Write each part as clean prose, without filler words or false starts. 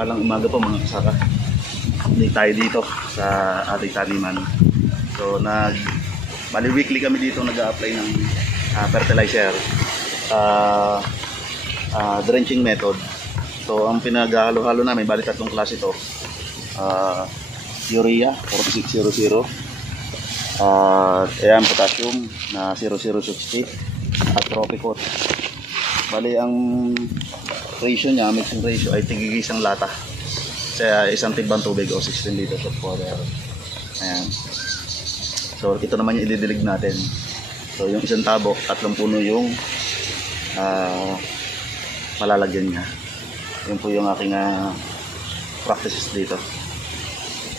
Mapalang umaga po mga kasaka. Hindi tayo dito sa ating taniman. So bali weekly kami dito nag-a-apply ng fertilizer, drenching method. So ang pinaghalo-halo namin, bali tatlong klase ito. Urea 4600, ayan, potassium na 0060 at Tropicot. Bali ang ratio niya, mixing ratio ay tigigisang lata sa isang timbang tubig o 16 liters of water. Ayan. So ito naman yung ididilig natin. So yung isang tabo, 3 puno yung malalagyan niya. Yun po yung aking practices dito.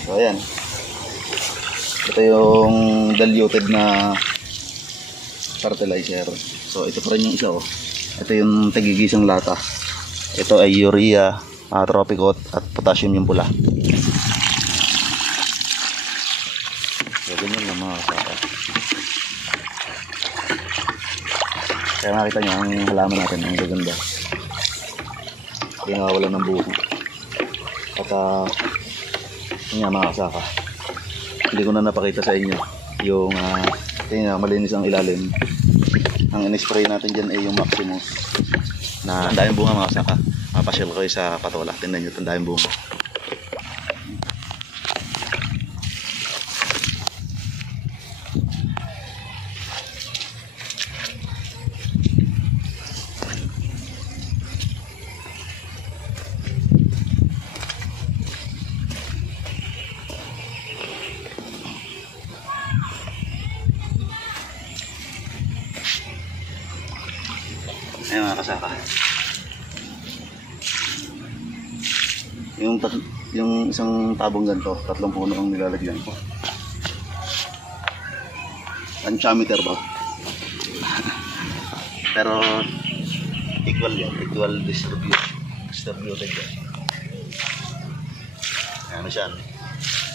So ayan, ito yung diluted na fertilizer. So ito pa rin yung isa, oh. Ito yung tagigisang lata. Ito ay urea, Tropicot at potassium yung pula. So ganyan lang mga kasaka. Kaya nakita nyo ang halaman natin, ang gaganda. Hindi nakawala ng buho. At yun nga mga kasaka, hindi ko na napakita sa inyo yung tingnan, malinis ang ilalim. Ang in-spray natin dyan ay yung Maximus na tandayang bunga mga kasaka. Mapasyal kayo sa Patola, tingnan nyo tandayang bunga. Ayan mga kasaka, yung isang tabong ganito, 3 puno ang nilalagyan ko. Antiameter ba? Pero equal yan, equal distributed yan. Ano siya,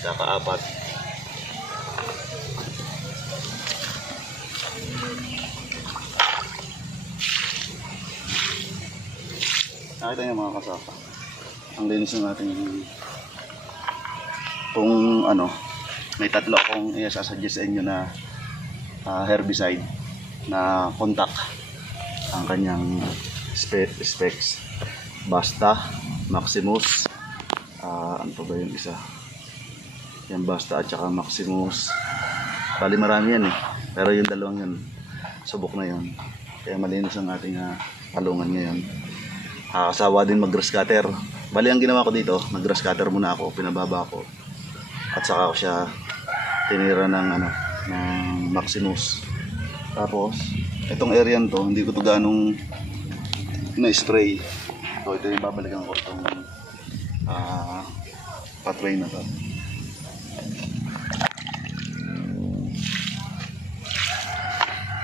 kaka-4. Nakita niyo mga kasaka, ang linis ng ating, kung ano, may 3 akong i-suggest sa inyo na herbicide na contact ang kanyang specs. Basta, Maximus, ano pa ba yung isa? Yan, Basta at saka Maximus. Bali marami yan eh, pero yung dalawang yun, subok na yun. Kaya malinis ang ating palungan ngayon. Kasawa din mag-grass cutter. Bali ang ginawa ko dito, nag-grass cutter muna ako, pinababa ko. At saka ko siya tinira ng Maximus. Tapos itong area to, hindi ko to ganong na-spray. So ito yung babalikan ko itong pathway na to.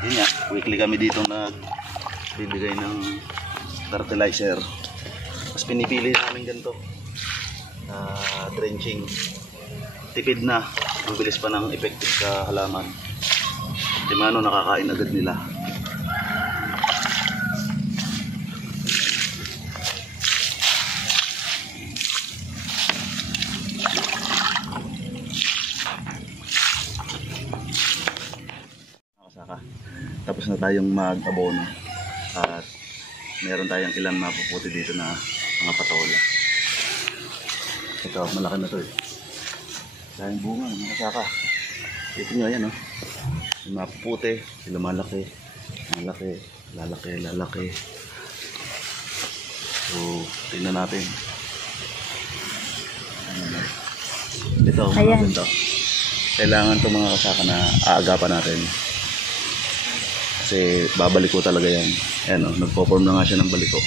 Yun nga, weekly kami dito nagbibigay ng fertilizer. Mas pinipili namin ganito, drenching. Tipid na, ang bilis pa ng effective sa halaman. Di mano nakakain agad nila. Tapos na tayong mag-abono at meron tayong ilang mapuputi dito na mga patola. Ito, malaki na to eh. Dahil bunga, mga kasaka. Ito nyo, ayan oh. Yung mapuputi, lumalaki, malaki, lalaki. So, tingnan natin. Ito, mga ganito. Kailangan itong mga kasaka na aagapan natin. Kasi babaliko talaga yan. Ayan o, nagpo-form na nga siya ng baliko.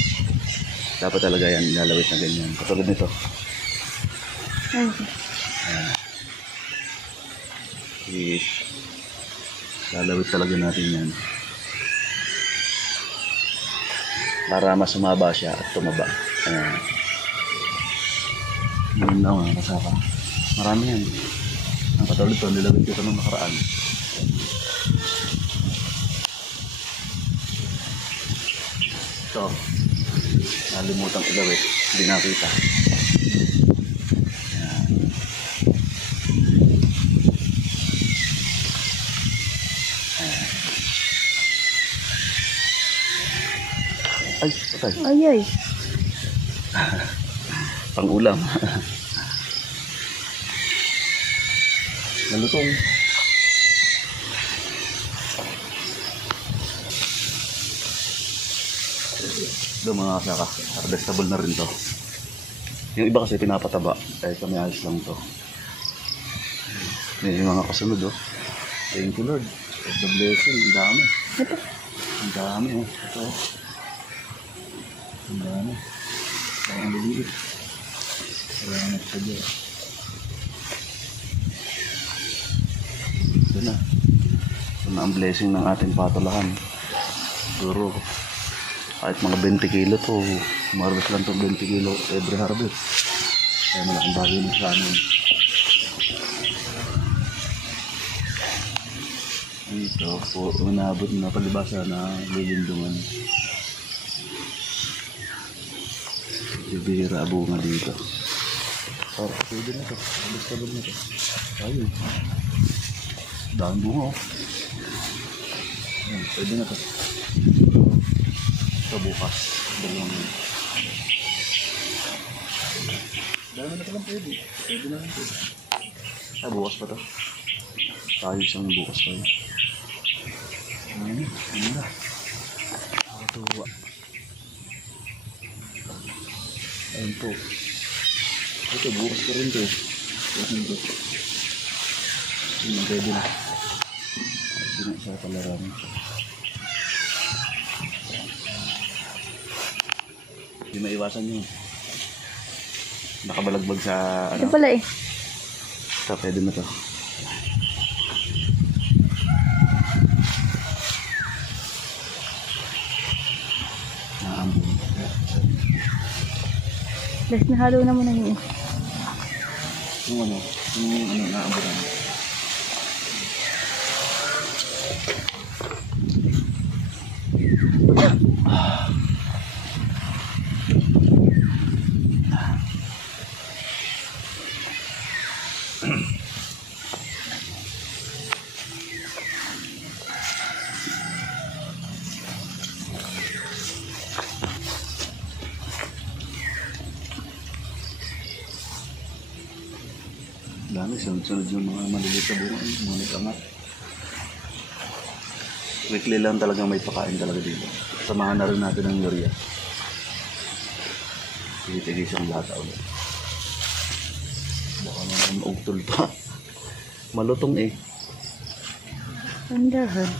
Dapat talaga yan, nilalawit na ganyan. Katulad nito. Ayan. Lalawit talaga natin yan. Para mas sumaba siya at tumaba. Ayan. Ganyan lang mga kasaka. Marami yan. Ang katulad ito, nilawit ko ito nung nakaraan. Ito, nalimutang ilawit, hindi nakita. tay. Ay. Pang ulam. Malutong. Ito mga kasaka, harvestable na rin to. Yung iba kasi pinapataba, kahit kami ayos lang to. Yung mga kasunod oh. Thank you Lord. God bless you. Ang dami. Ito. Ang dami oh. Ito. Ang dami. Ang liliit. Salamat sa Diyos. Ito na. Ito na ang blessing ng ating patulahan. Siguro kahit mga 20 kilo to, marvest lang to 20 kilo every harvest. Kaya malaking bagay na sa amin. Ito po, unabot na palibasa na lilindungan. Bibihira bunga dito. Oh, pwede na to. Sabog na to. Ayun. Daan bunga oh. Ayan, pwede na to. Ito bukas. Dalawang yun. Dami na palang pwede. Pwede na lang pwede. Ah, bukas pa to. Tayo isang bukas pa yun. Ayan, ayan na. Nakatuwa. Ayan po. Ito, bukas pa rin to. Ayan to. Ayan, pwede na. Pwede na sa palaran. Hindi maiwasan yun. Nakabalagbag sa ano. Ito pala eh. Ito, pwede na to. Naambun. Last na halo na muna yun. Yung ano naambunan. Dami, sunod-sunod yung mga maliliit na bunga, mga nagkangat. Weekly lang talagang may pakain talaga dito. Samahan na rin natin ng urea. Titigis ang lata ulit. Baka naman maugtol pa. Malutong eh. Andahan.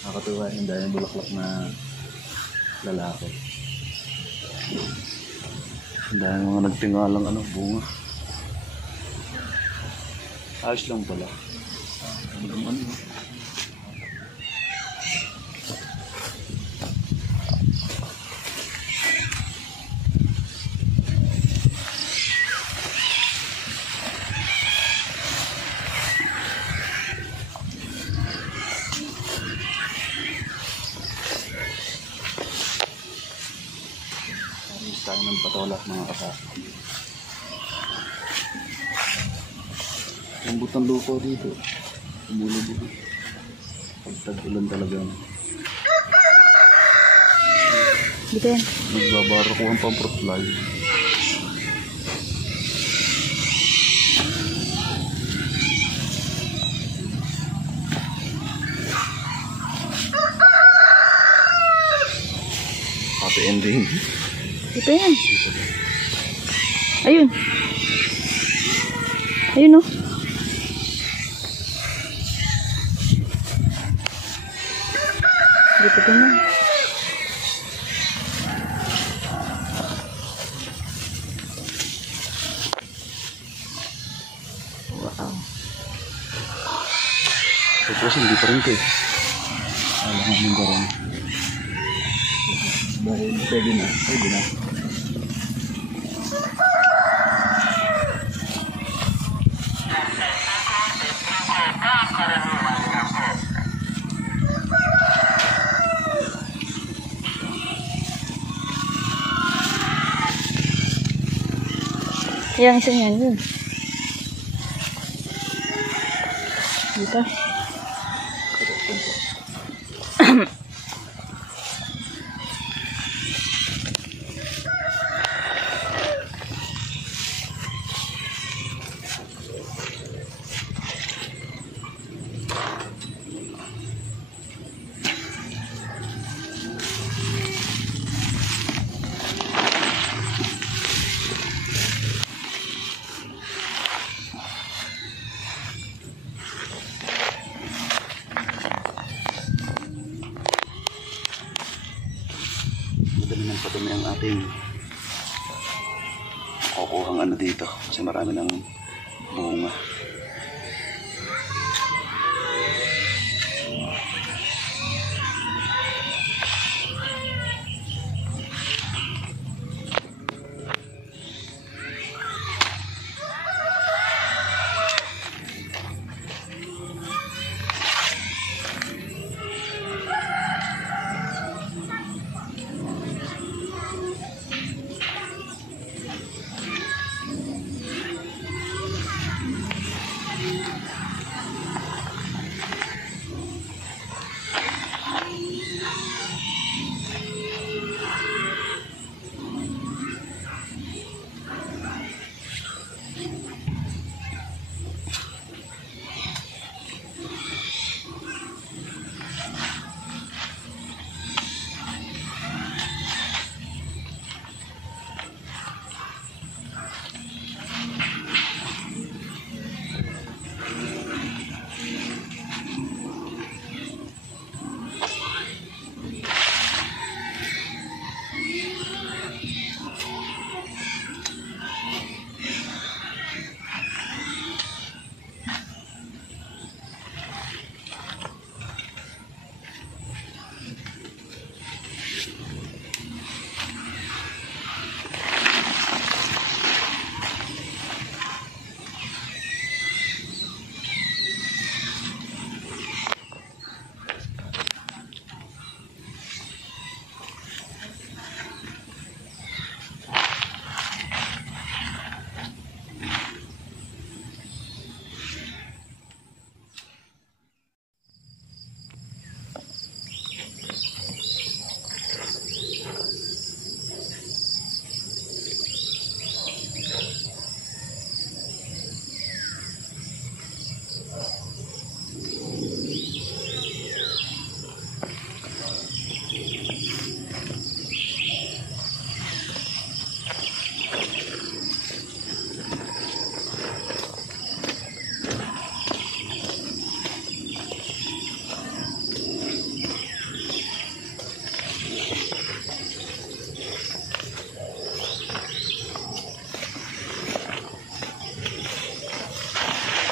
Nakakatuwa yung dahil bulaklak na lalaki. Dahil mga nagtingalang bunga. Ayos lang pala. Ano? Tayo ng patola mga kasama. Ang butang lupo dito. Bumuli-buli. Pagtag-ulan talaga. Dito yan. Nagbabaro ko ang pang-fruit fly. Happy ending. Dito yan. Ayun. Ayun oh. Dito ko na. Wow. Tapos hindi pa rin ito eh. Alam mo yung garang. Dahil pwede na. Pwede na. Yang isa niyan yun. Dito. Madali ng padumi ang ating kukuhang ano dito kasi marami ng bunga.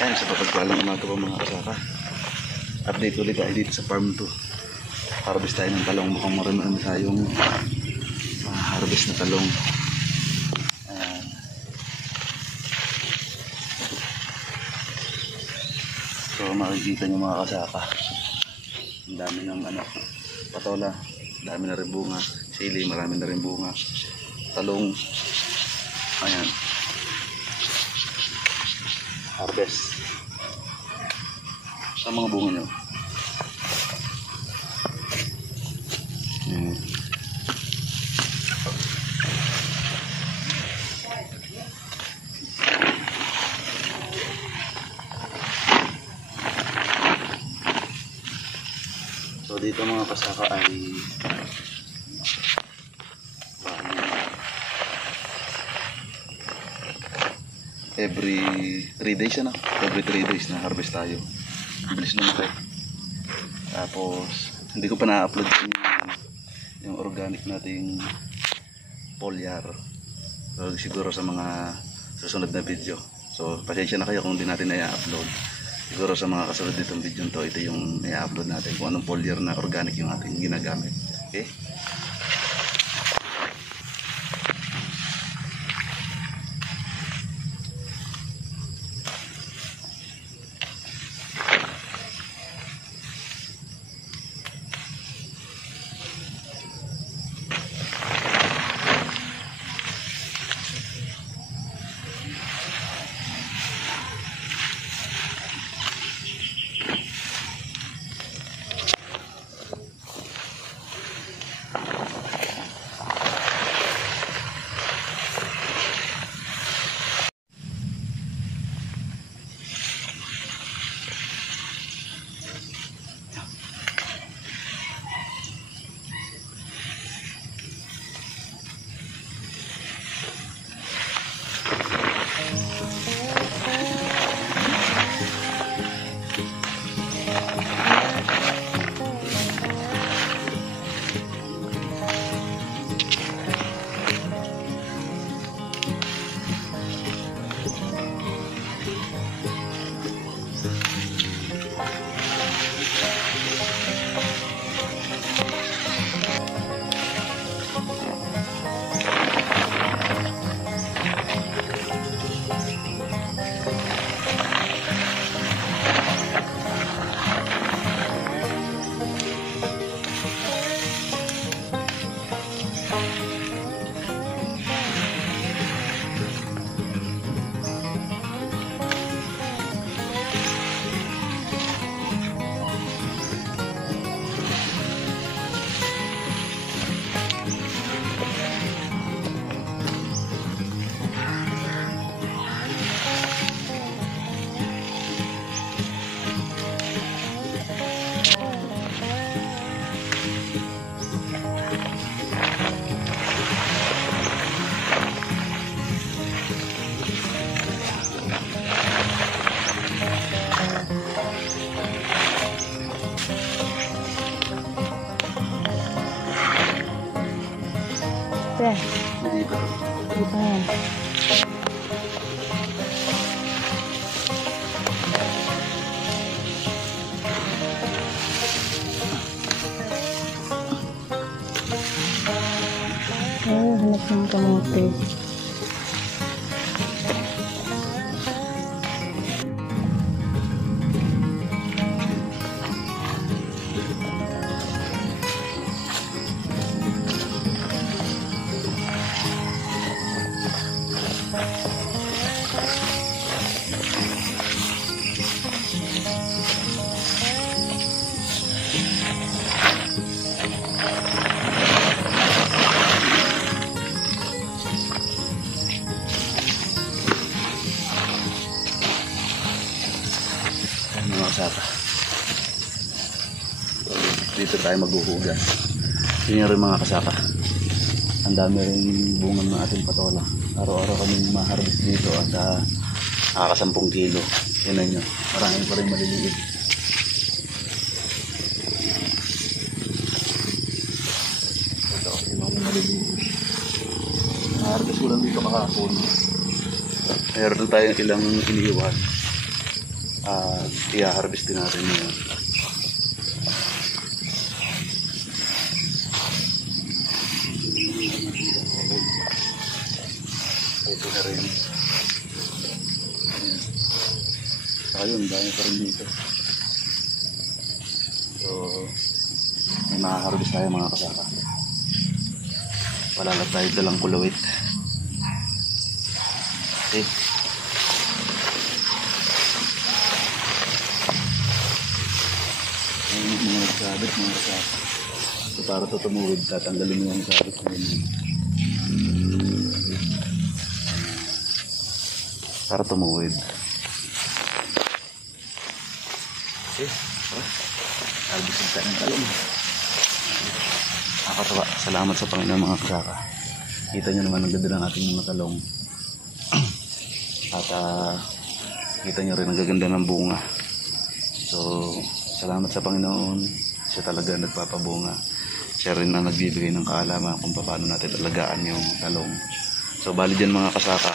Ayan, sa pagpagpalang umaga po mga kasaka. Update ulit tayo dito sa farm 2. Harvest tayo ng talong. Mukhang marami tayong harvest na talong. Ayan. So makikita nyo mga kasaka. Ang dami ng patola. Ang dami na rin bunga. Sili, marami na rin bunga. Talong. Ayan. Harvest sa mga bunga nyo. So dito mga kasaka ay every 3 days na. Every 3 days na harvest tayo. Bilis naman tayo. Tapos hindi ko pa na-upload yung organic nating foliar. So siguro sa mga susunod na video. So pasensya na kayo kung hindi natin na-upload. Siguro sa mga kasunod ditong video to, ito yung na-upload natin kung anong foliar na organic yung ating ginagamit. Okay? Te, Hindi pa. hindi pa yan. Ay, hanap ng kamote. Mga kasaka. Dito tayo maghuhugas. Yun rin mga kasaka. Ang dami rin bunga ng ating patola. Araw-araw kami ma-harvest dito at nakaka-10 kilo. Yan na nyo. Maraming pa rin maliliit. Ito, ibang maliliit. Na-harvest ko lang dito kahapon. Meron tayong ilang iniiwan. I-harvest din natin yun. Ito na rin. Ayun, dami pa rin dito. So, may makaharvest tayo mga kasaka. Wala lang tayo dalang kulawit. Okay. Mga nagsabit, mga kasaka. So, para ito tumuhod, tatanggalin mo yung sabit na yun. Para tumuhod. Okay, albisin tayo ng talong. Nakakatawa. Salamat sa Panginoon mga kasaka. Kita nyo naman ang ganda ng ating mga talong. At kita nyo rin ang gaganda ng bunga. So, salamat sa Panginoon. Siya talaga nagpapabunga. Siya rin ang nagbibigay ng kaalaman kung paano natin alagaan yung talong. So, bali dyan mga kasaka.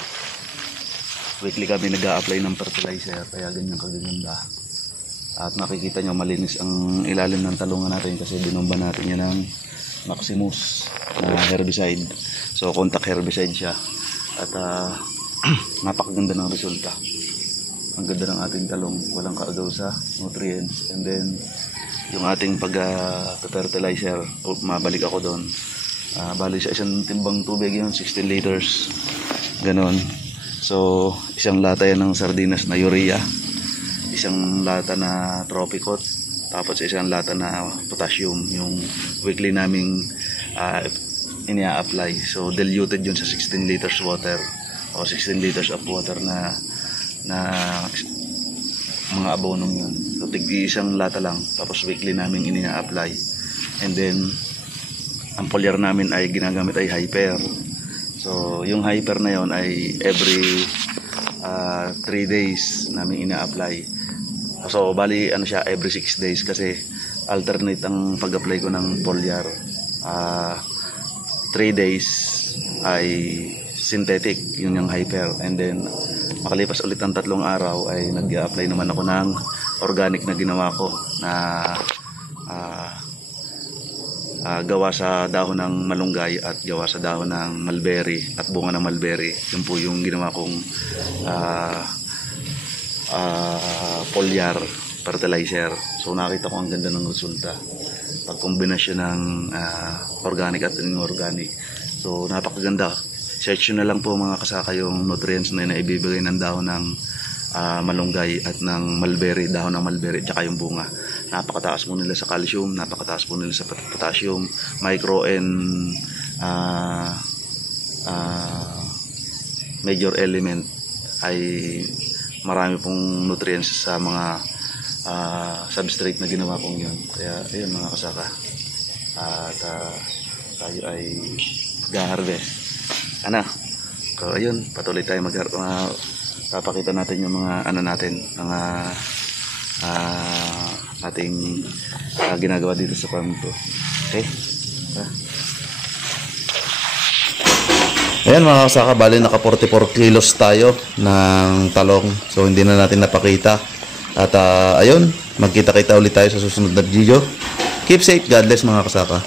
Weekly kami nag-a-apply ng fertilizer. Kaya ganyan kagaganda. At nakikita nyo malinis ang ilalim ng talungan natin kasi binomba natin yan ng Maximus na herbicide. So contact herbicide siya. At napakaganda ng resulta. Ang ganda ng ating talong. Walang kaagaw sa nutrients. And then yung ating pag-fertilizer, mabalik ako doon. Bali sa isang timbang tubig yun, 16 liters. Ganon. So isang lata yan ng sardinas na urea. Isang lata na tropicot, tapos isang lata na potassium, yung weekly naming inia-apply. So diluted yun sa 16 liters water o 16 liters of water na mga abonong yun. So tig-isang lata lang, tapos weekly namin inia-apply. And then ang foliar namin ay ginagamit ay hyper. So yung hyper na yon ay every 3 days namin ina-apply. So bali ano siya, every 6 days kasi alternate ang pag-apply ko ng foliar. 3 days ay synthetic, yun yung hyper, and then makalipas ulit ng 3 araw ay nag-apply naman ako ng organic na ginawa ko na gawa sa dahon ng malunggay at gawa sa dahon ng mulberry at bunga ng mulberry. Yun po yung ginawa kong foliar fertilizer. So nakita ko ang ganda ng resulta pag kombinasyon ng organic at inorganic. So napakaganda. Search nyo na lang po mga kasaka yung nutrients na ibibigay ng dahon ng malunggay at ng mulberry, dahon ng mulberry at saka yung bunga. Napakataas po nila sa calcium, napakataas po nila sa potassium, micro and major element. Ay marami pong nutrients sa mga substrate na ginawa kong yun. Kaya ayun mga kasaka, at tayo ay ga-harvest. Ano? So ayun, patuloy tayo papakita natin yung mga ano natin, mga ating ginagawa dito sa farm to. Okay? Ayan mga kasaka, bali naka 44 kilos tayo ng talong. So hindi na natin napakita. At ayun, magkita-kita ulit tayo sa susunod na video. Keep safe, God bless mga kasaka.